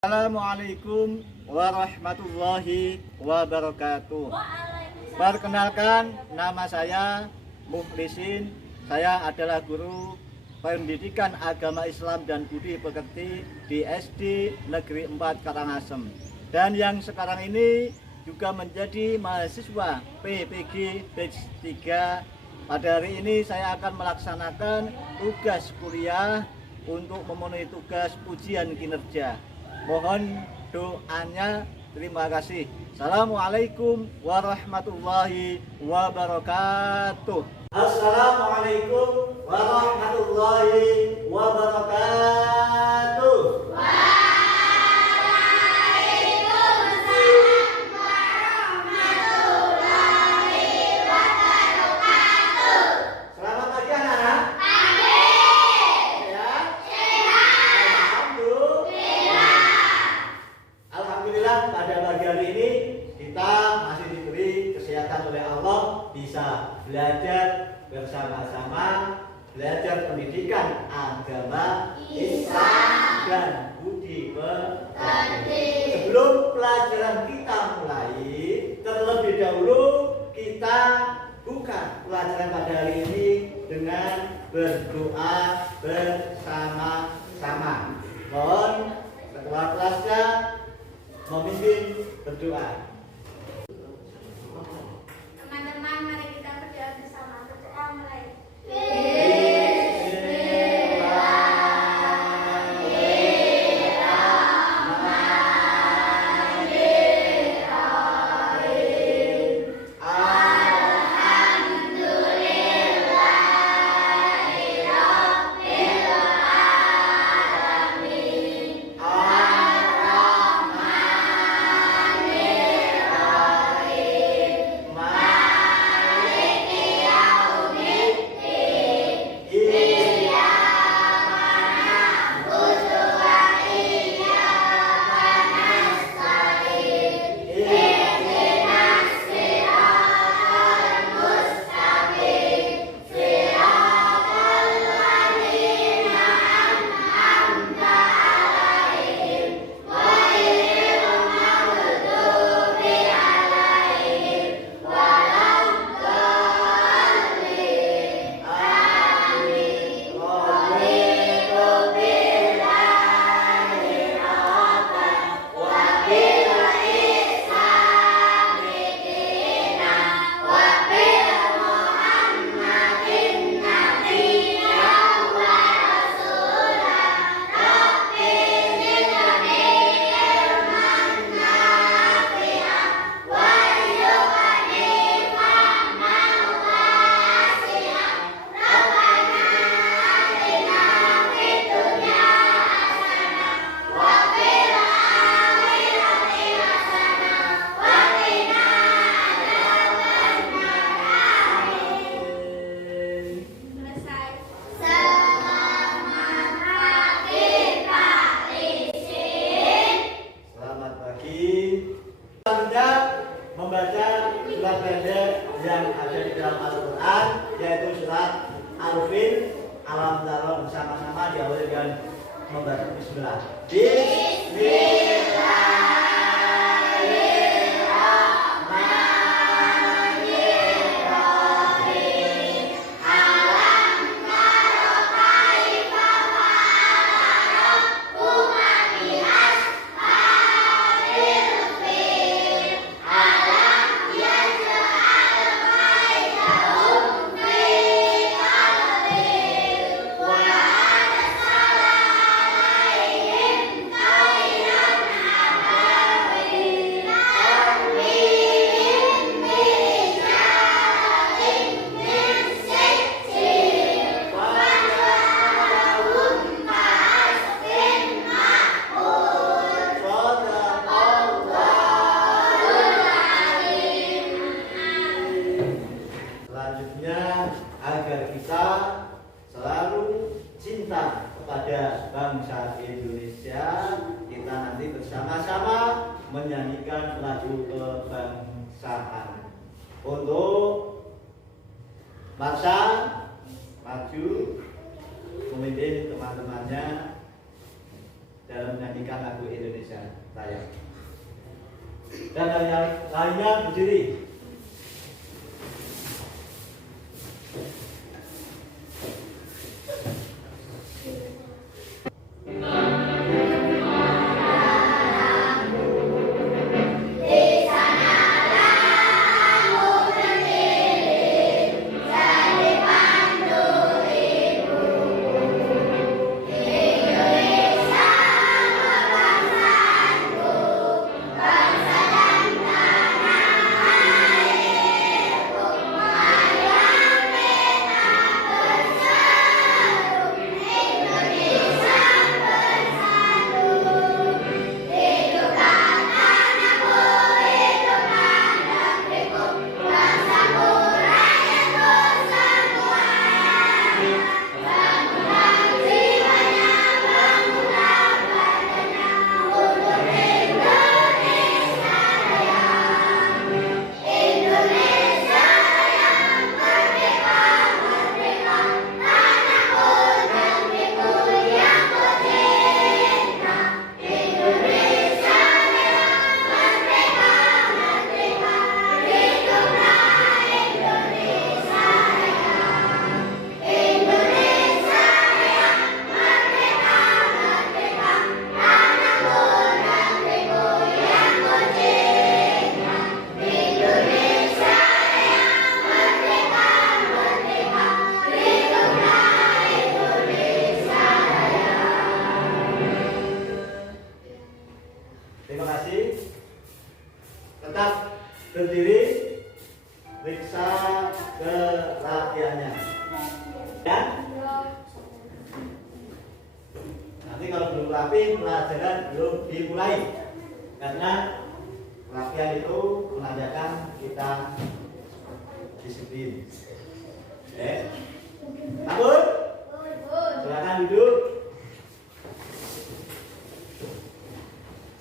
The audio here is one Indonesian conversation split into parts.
Assalamualaikum warahmatullahi wabarakatuh. Perkenalkan, nama saya Mukhlisin. Saya adalah guru pendidikan agama Islam dan budi pekerti di SD Negeri 4 Karangasem. Dan yang sekarang ini juga menjadi mahasiswa PPG Batch 3. Pada hari ini saya akan melaksanakan tugas kuliah untuk memenuhi tugas ujian kinerja. Mohon doanya. Terima kasih. Assalamualaikum warahmatullahi wabarakatuh. Assalamualaikum warahmatullahi wabarakatuh. Selamat pagi anak-anak. Alhamdulillah, pada pagi hari ini kita masih diberi kesehatan oleh Allah, bisa belajar bersama-sama, belajar pendidikan agama Islam dan budi pekerti. Sebelum pelajaran kita mulai, terlebih dahulu kita buka pelajaran pada hari ini dengan berdoa bersama-sama. Mohon ketua kelasnya memimpin berdoa. Teman-teman, mari kita berdoa bersama. Berdoa mulai. Membaca surat pendek yang ada di dalam Al-Quran, yaitu surat Al-Fil. Alam tara, bersama-sama diawali dengan membaca Bismillah. Agar kita selalu cinta kepada bangsa Indonesia, kita nanti bersama-sama menyanyikan lagu kebangsaan. Untuk bangsa maju memimpin teman-temannya dalam menyanyikan menyanyikan lagu Indonesia Raya. Dan lainnya berdiri. Terima kasih. Tetap berdiri, periksa kerapiannya. Dan nanti kalau belum rapi, pelajaran belum dimulai. Karena kerapian itu menandakan kita disiplin. Takut? Silakan duduk.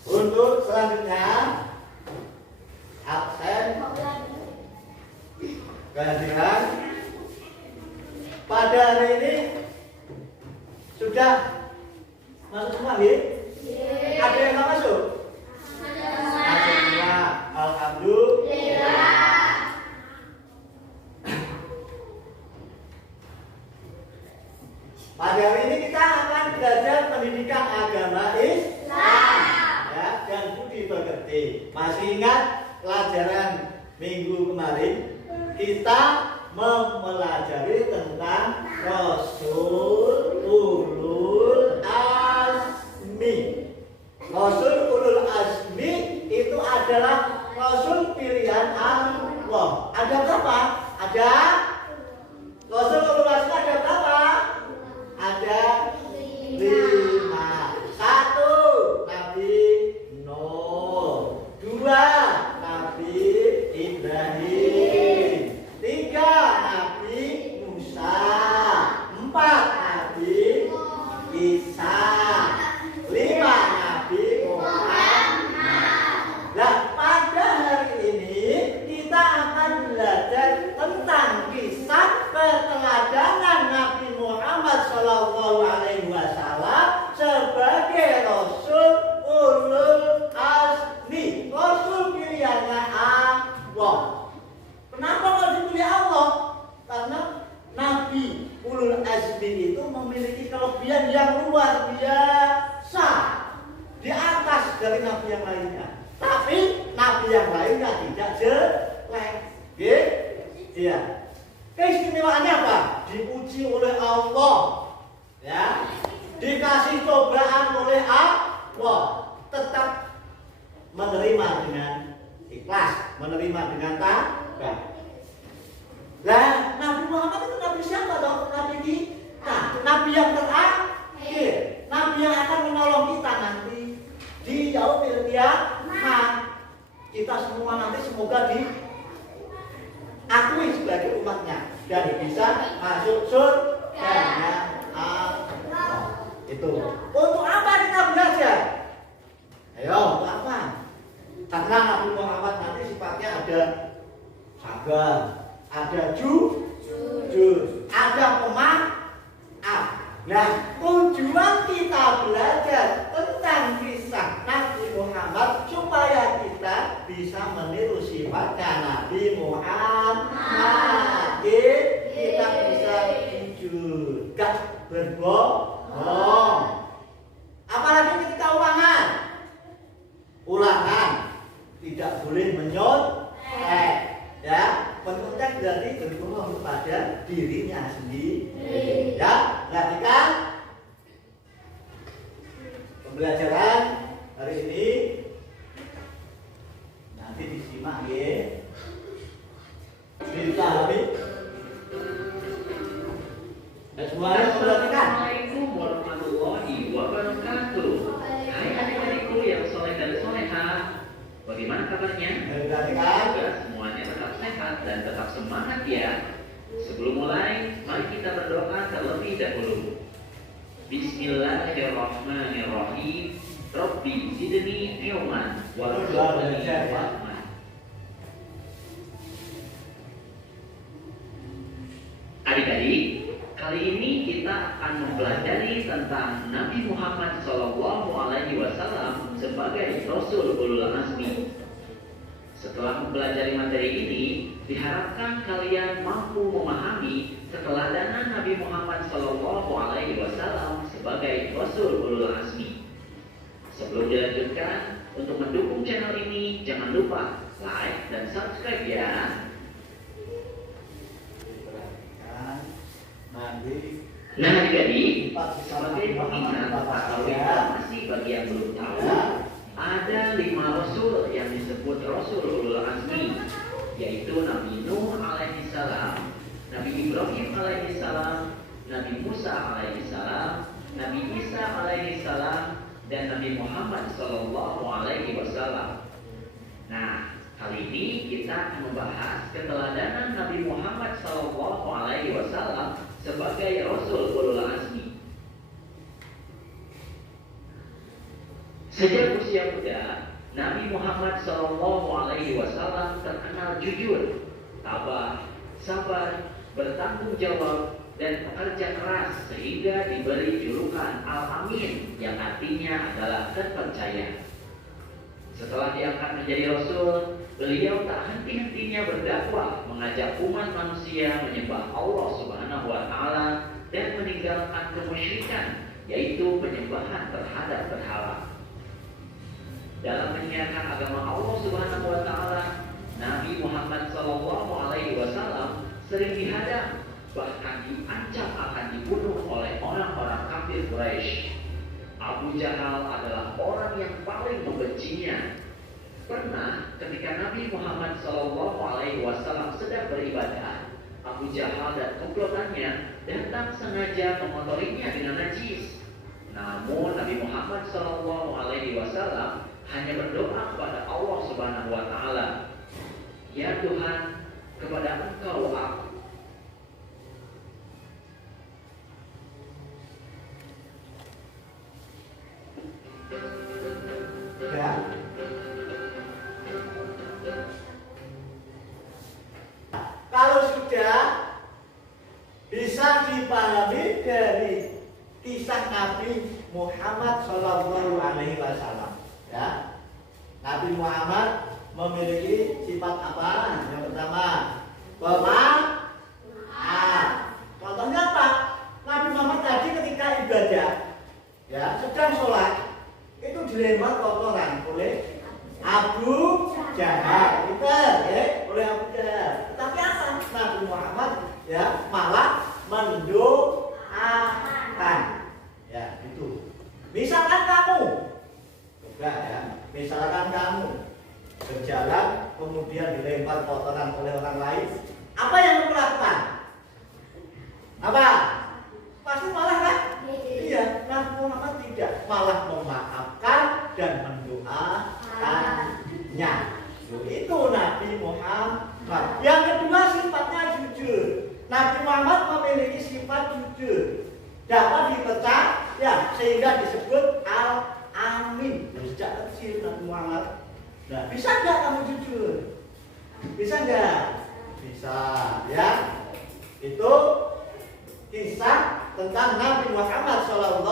Untuk selanjutnya absen kehadiran pada hari ini sudah masuk semua, ya? Ada yang nggak masuk? Masuk semua. Alhamdulillah. Pada hari ini kita akan belajar pendidikan agama Islam. Dan budi pekerti. Masih ingat pelajaran minggu kemarin kita mempelajari tentang Rasul Ulul Azmi. Rasul Ulul Azmi itu adalah Rasul pilihan Allah. Ada berapa? Ada Rasul Ulul Azmi ada berapa? Ada 5. 1 Nabi Nuh, 2 Nabi Ibrahim, 3 Nabi Musa, 4 Nabi Isa, 5 Nabi Muhammad. Nah, pada hari ini kita akan belajar tentang kisah keteladanan Nabi Muhammad SAW sebagai Rasul Ulul Azmi, Rasul pilihannya Allah. Kenapa kok dipilih Allah? Karena Nabi Ulul Azmi itu memiliki kelebihan yang luar biasa, di atas dari Nabi yang lainnya. Tapi Nabi yang lainnya tidak jelek. Iya. Keistimewaannya apa? Diuji oleh Allah, ya. Dikasih cobaan oleh Allah, tetap menerima dengan ikhlas, menerima dengan tabah. Lah, Nabi Muhammad itu Nabi siapa dong? Nabi kita, Nabi yang terakhir, Nabi yang akan menolong kita nanti di yaumil qiyamah. Kita semua nanti semoga diakui sebagai umatnya dan bisa masuk surga. Itu untuk apa kita belajar? Ayo, untuk apa? Karena Nabi Muhammad nanti sifatnya ada sabar, ada jujur, ada pemaaf. Nah, tujuan kita belajar tentang kisah Nabi Muhammad supaya kita bisa meniru sifatnya Nabi Muhammad. Kita bisa jujur, gak berbohong. Apalagi ketika ulangan tidak boleh menyontek, ya. Menyontek berarti berbohong kepada dirinya sendiri. Ya, perhatikan pembelajaran hari ini. Nanti disimak ya. Dipahami. Dan semuanya perhatikan. Assalamualaikum warahmatullahi wabarakatuh. Hai adik-adikku yang soleh dan soleha, bagaimana kabarnya? Perhatikan. Semoga semuanya tetap sehat dan tetap semangat ya. Sebelum mulai, mari kita berdoa terlebih dahulu. Bismillahirrahmanirrahim. Rabbi zidni ilman warzuqni fahman. Adik-adik, kali ini kita akan mempelajari tentang Nabi Muhammad SAW sebagai Rasul Ulul Azmi. Setelah mempelajari materi ini, diharapkan kalian mampu memahami keteladanan Nabi Muhammad SAW sebagai Rasul Ulul Azmi. Sebelum dilanjutkan, untuk mendukung channel ini, jangan lupa like dan subscribe ya. Nah adik-adik, sebagai pengingat atau informasi bagi yang belum tahu, ada 5 Rasul yang disebut Rasul Ulul Azmi, yaitu Nabi Nuh alaihissalam, Nabi Ibrahim alaihissalam, Nabi Musa alaihissalam, Nabi Isa alaihissalam, dan Nabi Muhammad SAW. Nah, kali ini kita akan membahas keteladanan Nabi Muhammad SAW sebagai Rasul Ulul Azmi. Sejak usia muda, Nabi Muhammad SAW terkenal jujur, tabah, sabar, bertanggung jawab, dan pekerja keras sehingga diberi julukan Al-Amin yang artinya adalah terpercaya. Setelah diangkat menjadi Rasul, beliau tak henti-hentinya berdakwah mengajak umat manusia menyembah Allah Subhanahu wa Ta'ala dan meninggalkan kemusyrikan, yaitu penyembahan terhadap berhala. Dalam menyiarkan agama Allah Subhanahu wa Ta'ala, Nabi Muhammad SAW sering dihadang, bahkan diancam akan dibunuh oleh orang-orang kafir Quraisy. Abu Jahal adalah orang yang paling membencinya. Pernah ketika Nabi Muhammad SAW sedang beribadah, Abu Jahal dan komplotannya datang sengaja mengotorinya dengan najis. Namun Nabi Muhammad SAW hanya berdoa kepada Allah Subhanahu wa Ta'ala, "Ya Tuhan, kepada Engkau aku." Ya. Kalau sudah bisa dipahami dari kisah Nabi Muhammad SAW, ya. Nabi Muhammad memiliki sifat apa? Yang pertama, pemaaf. Contohnya apa? Nabi Muhammad tadi ketika ibadah, ya, sedang sholat, itu dilempar kotoran oleh Abu Jahal, oleh Abu Jahal. Tetapi apa? Nabi Muhammad ya malah mendoakan, ya itu. Misalkan kamu, coba ya, misalkan kamu berjalan kemudian dilempar kotoran oleh orang lain, apa yang kamu lakukan? Apa? Pasti malah kan? Iya, Nabi Muhammad tidak, malah memaafkan dan mendoakannya. Itu Nabi Muhammad. Yang kedua sifatnya jujur. Nabi Muhammad memiliki sifat jujur, dapat dipercaya sehingga disebut Al-Amin. Sejak kecil Nabi Muhammad. Nah, bisa nggak kamu jujur? Bisa nggak? Bisa, ya. Itu kisah tentang Nabi Muhammad SAW.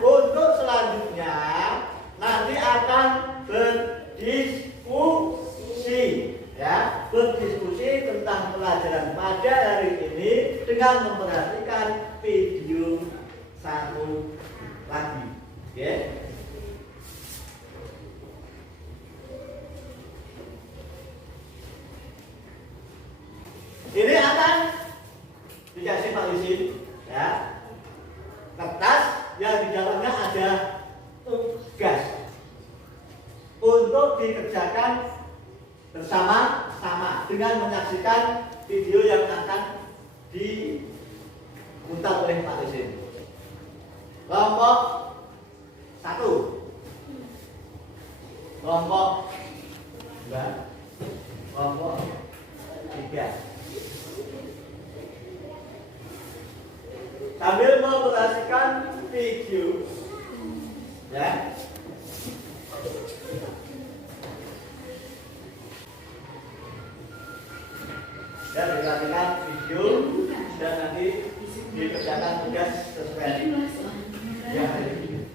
Untuk selanjutnya nanti akan berdiskusi, ya, berdiskusi tentang pelajaran pada hari ini dengan memperhatikan video satu lagi, ya. Ini akan dikasih Pak Lisin, ya, kertas yang di dalamnya ada tugas untuk dikerjakan bersama-sama dengan menyaksikan video yang akan diputar oleh Pak Lisin. Kelompok 1, kelompok 2, kelompok 3. Sambil memperhatikan video, ya, dan diperhatikan video dan nanti dikerjakan tugas sesuai yang hari ini.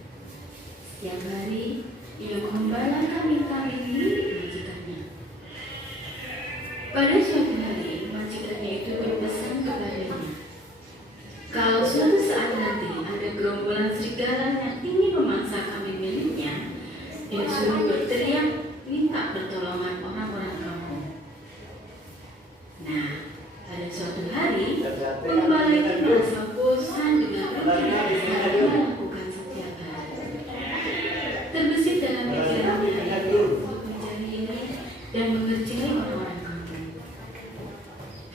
Setiap hari ia mengembala kambing-kambing milik majikannya. Pada suatu hari majikannya itu berpesan kepadanya, kalau suatu saat nanti ada gerombolan serigala yang ingin memangsa kambing miliknya, dia suruh berteriak minta pertolongan orang-orang kampung. Nah, pada suatu hari pengembala itu merasa bosan dengan kerja yang dia lakukan setiap hari. Terbesit dalam pikirannya untuk mencari ini dan mengerjai orang-orang kampung.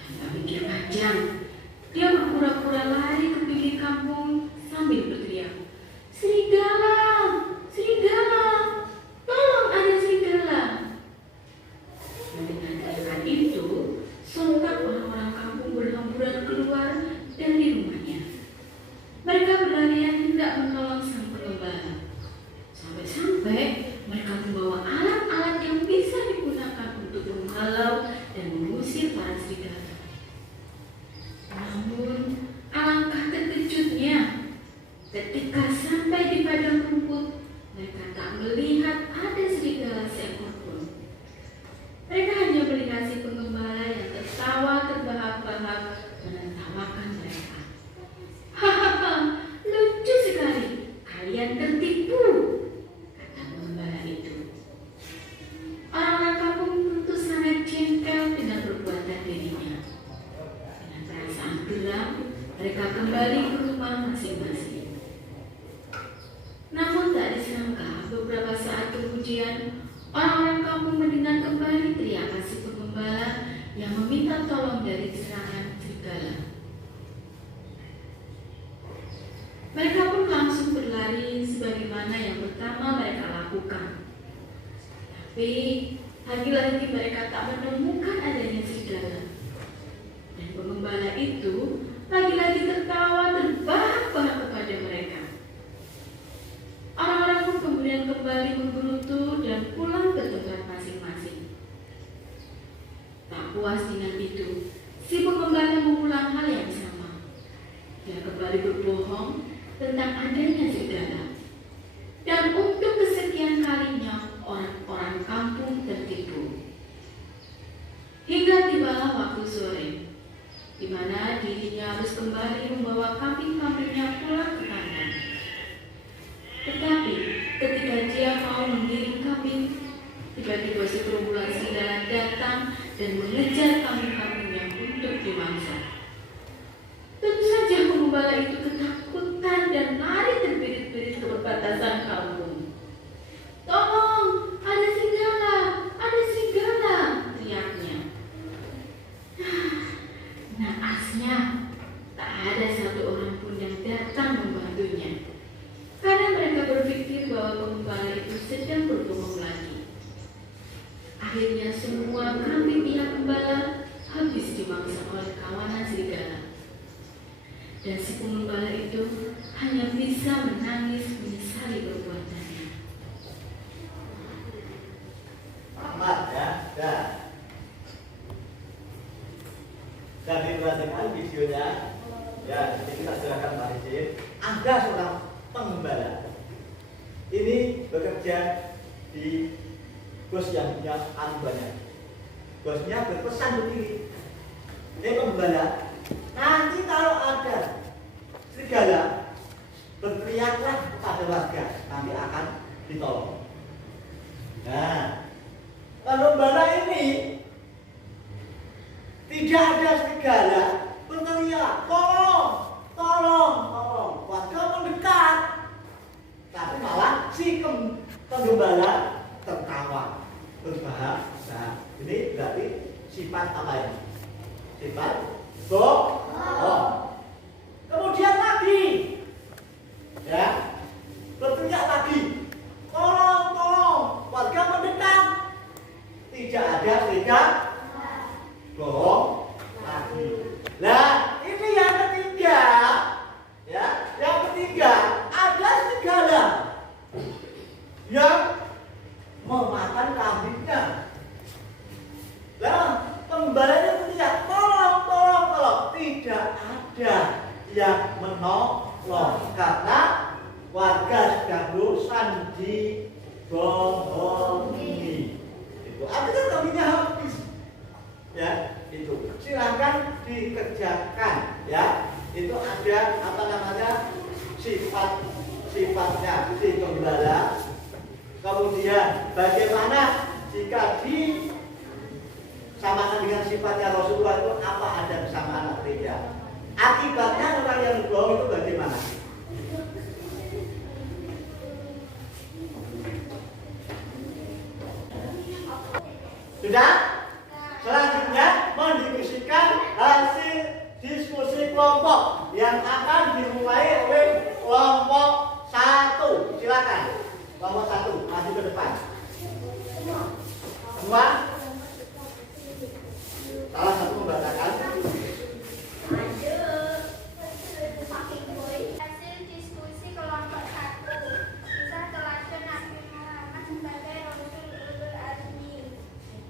Tanpa pikir panjang, dia berpura-pura lari ke pinggir kampung sambil berteriak, "Serigala! Serigala! Tolong, ada serigala!" Mendengar teriakan itu, sontak orang-orang kampung berhamburan keluar dari rumahnya. Mereka berlarian hendak menolong sang pengembala. Sampai-sampai mereka membawa alat-alat yang bisa digunakan untuk menghalau dan mengusir para serigala. Namun, alangkah terkejutnya ketika sampai di padang rumput, mereka tak melihat ada serigala seekor pun. Mereka hanya melihat si pengembala yang tertawa terbahak-bahak menertawakan mereka. "Hahaha, lucu sekali, kalian tertipu," kata pengembala itu. Orang-orang kampung tentu sangat jengkel dengan perbuatan dirinya. Dengan perasaan geram, mereka kembali ke rumah masing-masing. Namun tak disangka, beberapa saat kemudian orang-orang kampung mendengar kembali teriakan si pengembala yang meminta tolong dari serangan serigala. Mereka pun langsung berlari sebagaimana yang pertama mereka lakukan. Tapi lagi-lagi mereka tak menemukan adanya serigala. Dan pengembala itu lagi-lagi tertawa terbahak-bahak kepada mereka. Orang-orang pun kemudian kembali menggerutu dan pulang ke tempat masing-masing. Tak puas dengan itu, si pengembala mengulang hal yang sama. Dia kembali berbohong tentang adanya serigala. Dan untuk kesekian kalinya, orang-orang kampung tertipu. Hingga tibalah waktu sore, di mana dirinya harus kembali membawa kambing-kambingnya pulang ke kandang. Tetapi ketika dia mau menggiring kambing, tiba-tiba segerombolan serigala datang dan mengejar kambing-kambingnya untuk dimangsa. Tentu saja pengembala itu ketakutan dan lari terbirit-birit ke perbatasan kampung. "Tolong, ada serigala, ada serigala!" teriaknya. Naasnya, tak ada satu orang pun yang datang membantunya. Karena mereka berpikir bahwa pengembala itu sedang berbohong lagi. Akhirnya semua kambing pihak gembala habis dimangsa oleh kawanan serigala. Dan si pengembala itu hanya bisa menangis menyesali perbuatannya. Selamat, ya. Dan diperhatikan videonya, ya, jadi kita serahkan Pak Izin. Ada seorang pengembala bekerja di bos yang punya anak banyak. Bosnya berpesan begini, pembala, nanti kalau ada serigala berteriaklah kepada warga, nanti akan ditolong. Nah, pembala ini tidak ada serigala berteriak, tolong, tolong, tolong. Warga mendekat, tapi malah si penggembala tertawa, berbahasa. Ini berarti sifat apa ini? Sifat bohong. Kemudian lagi, ya, berteriak lagi, tolong, tolong. Warga mendekat, tidak ada serigala, bohong lagi. Nah, ini yang ketiga, ya, yang ketiga ada serigala yang memakan kambingnya. Nah, pembalanya berteriak, tolong, tolong, tolong. Tidak ada yang menolong karena warga sudah bosan dibohongi. Itu artinya kambingnya habis. Ya, itu silakan dikerjakan. Ya, itu ada apa namanya sifatnya si pembala. Kemudian bagaimana jika disamakan dengan sifatnya Rasulullah itu apa ada kesamaan atau tidak? Akibatnya orang yang bohong itu bagaimana? Sudah? Selanjutnya mendiskusikan hasil diskusi kelompok yang akan dimulai oleh kelompok 1. Silakan. Kelompok 1 maju ke depan. Semua? Salah satu membacakan. Hasil diskusi kelompok 1. Kisah teladan Nabi Muhammad sebagai Rasul ulul azmi.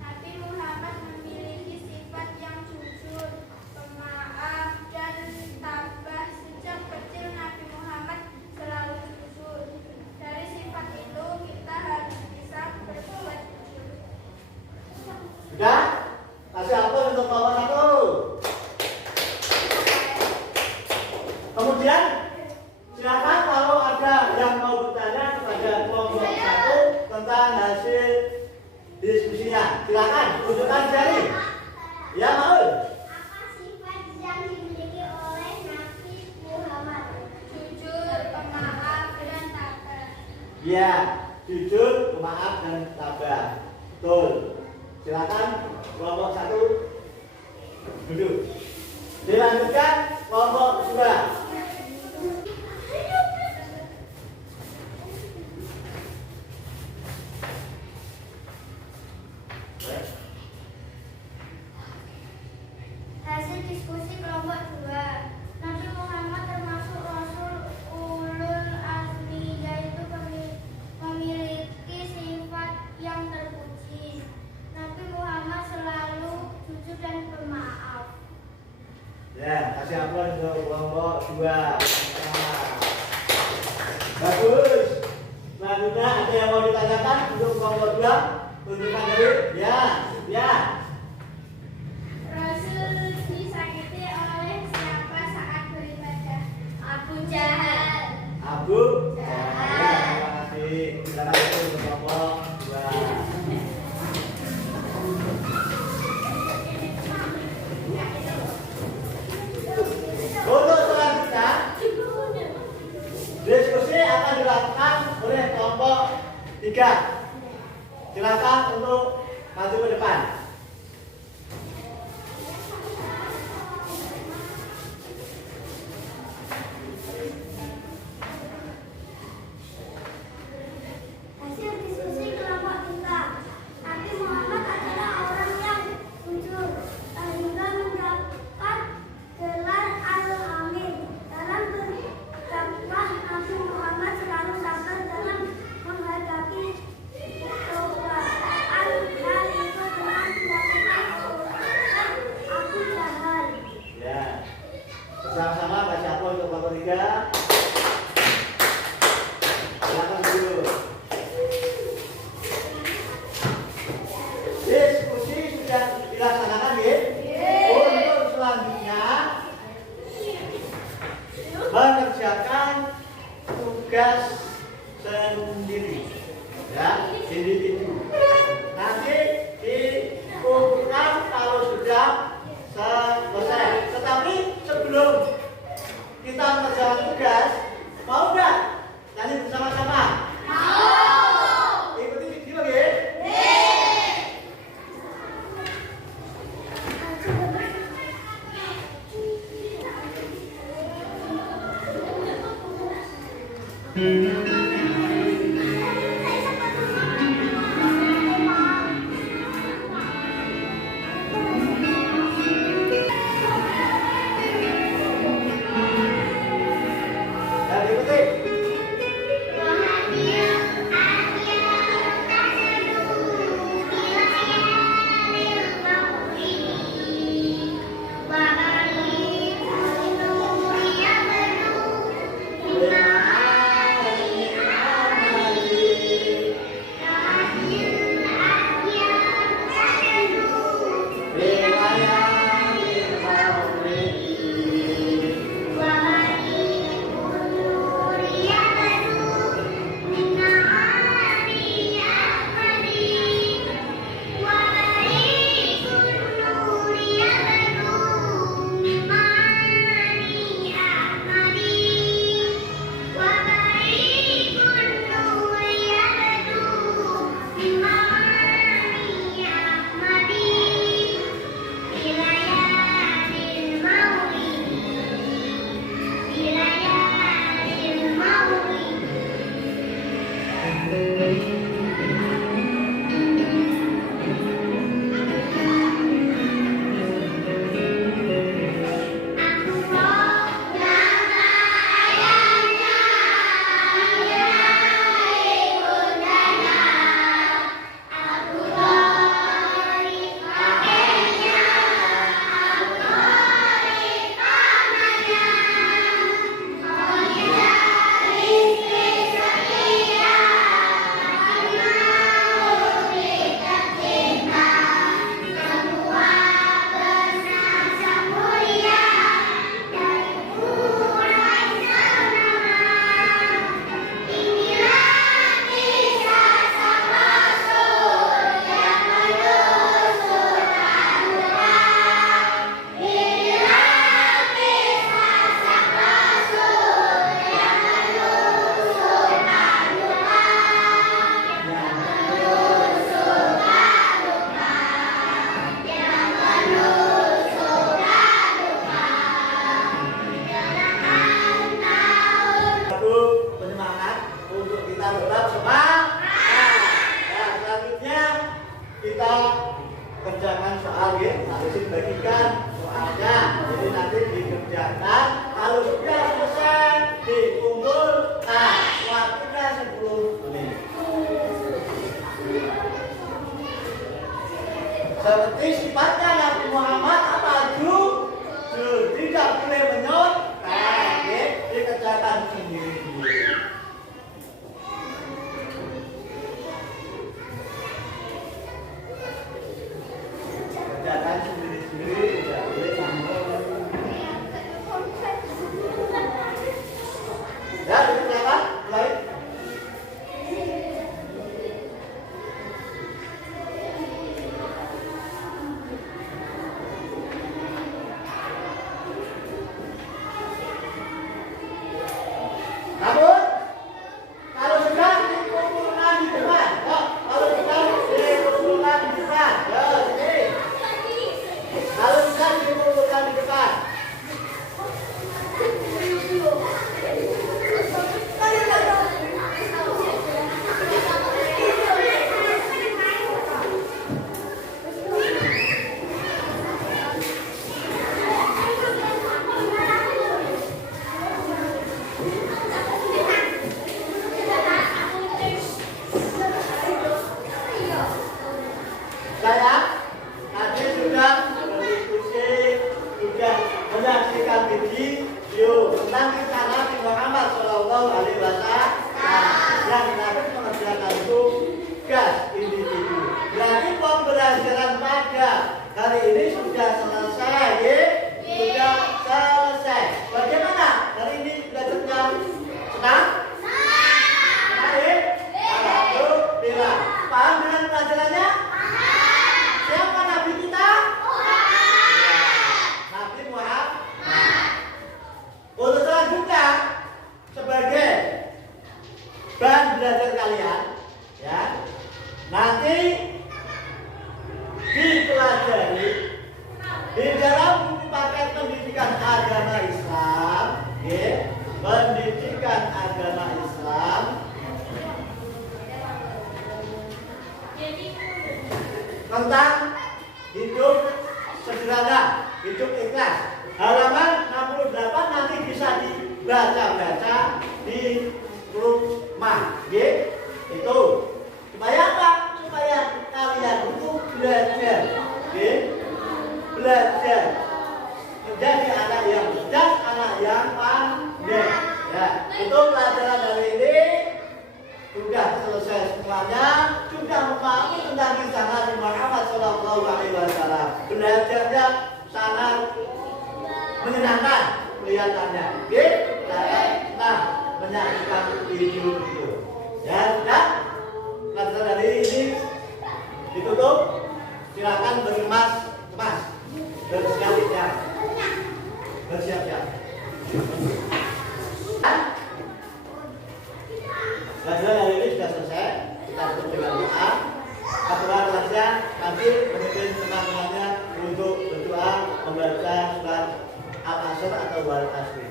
Nabi Muhammad memiliki sifat yang jujur, pemaaf, dan tabah. Sejak kecil Nabi Muhammad selalu jujur. Dari sifat itu kita harus bisa berbuat jujur. Sudah? Kasih ampun untuk kelompok 1. Kemudian silakan kalau ada yang mau bertanya kepada kelompok 1 tentang hasil diskusinya. Silakan tunjukkan jari. Ya, mau? Apa sifat yang dimiliki oleh Nabi Muhammad? Jujur, pemaaf, dan tabah. Ya, jujur, pemaaf, dan tabah. Betul. Silakan kelompok 1 duduk. Dilanjutkan kelompok 2. Hasil diskusi kelompok 2. Nabi Muhammad termasuk Rasul ulul azmi, yaitu memiliki sifat yang terpuji. Nabi Muhammad selalu jujur dan pemaaf. Ya, kasih ampun untuk kelompok 2. Bagus. Selanjutnya ada yang mau ditanyakan untuk kelompok 2? Tunjukkan dulu. Ya, ya. Rasul disakiti oleh siapa saat beribadah? Abu Jahal. Abu Jahal. Terima kasih. Silakan untuk kelompok 2. Untuk selanjutnya diskusi akan dilakukan oleh kelompok 3. Silakan untuk maju ke depan. Hasil diskusi kelompok 3. Nabi Muhammad adalah orang yang jujur sehingga mendapat gelar Al-Amin. Dalam berdakwah, Nabi Muhammad selalu sabar dalam menghadapi tugas sendiri, ya, individu. Nanti dikumpulkan kalau sudah selesai. Tetapi sebelum kita mengerjakan tugas, mau nggak? Nanti bersama-sama. Mau. Ikuti video ya. Dan ikuti. Kerjakan soal ya, harus dibagikan soalnya. Jadi nanti dikerjakan. Kalau sudah selesai dikumpul, waktunya 10 menit. Seperti sifatnya Nabi Muhammad apa tidak boleh menyut, dikerjakan sendiri. Kerjakan sendiri-sendiri, tidak boleh campur. Ya, dikerjakan, mulai. Namun, kalau sudah dikumpulkan di depan, kalau sudah dikumpulkan di depan, sini. Kalau sudah dikumpulkan di depan. Saya tadi sudah berdiskusi, sudah menyaksikan video tentang kisah Nabi Muhammad Shallallahu Alaihi Wasallam yang Nabi mengerjakan tugas individu. Berarti pembelajaran pada hari ini sudah selesai, ya? Sudah selesai. Bagaimana hari ini belajarnya? Senang? dalam buku paket pendidikan agama Islam, ya, pendidikan agama Islam tentang hidup sederhana, hidup ikhlas. Halaman 68 nanti bisa dibaca-baca di rumah, ya. Itu supaya apa? Supaya kalian itu belajar, ya. Belajar menjadi anak yang cerdas, anak yang pandai. Ya, itu pelajaran hari ini sudah selesai semuanya, sudah memahami tentang kisah Nabi Muhammad SAW. Belajarnya sangat menyenangkan kelihatannya, oke? Nah, menyaksikan video itu. Ya, sudah. Pelajaran hari ini ditutup. Silakan berkemas-kemas, bersiap-siap, bersiap-siap. Pelajaran hari ini sudah selesai. Kita tutup dengan doa. Aturan kelasnya nanti memimpin teman-temannya untuk berdoa membaca surat Al-Asr atau Wal Asri.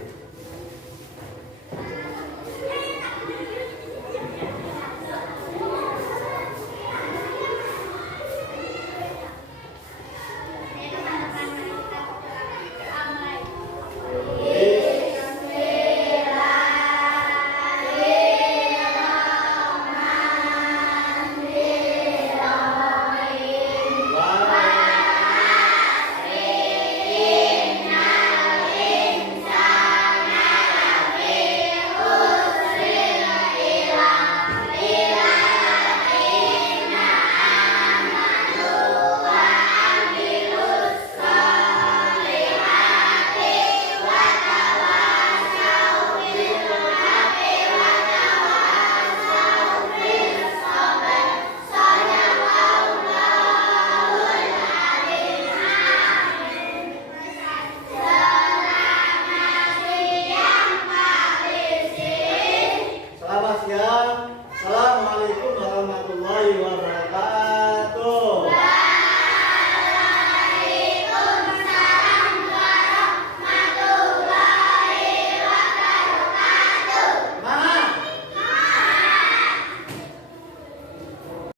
Selamat siang. Assalamualaikum warahmatullahi wabarakatuh.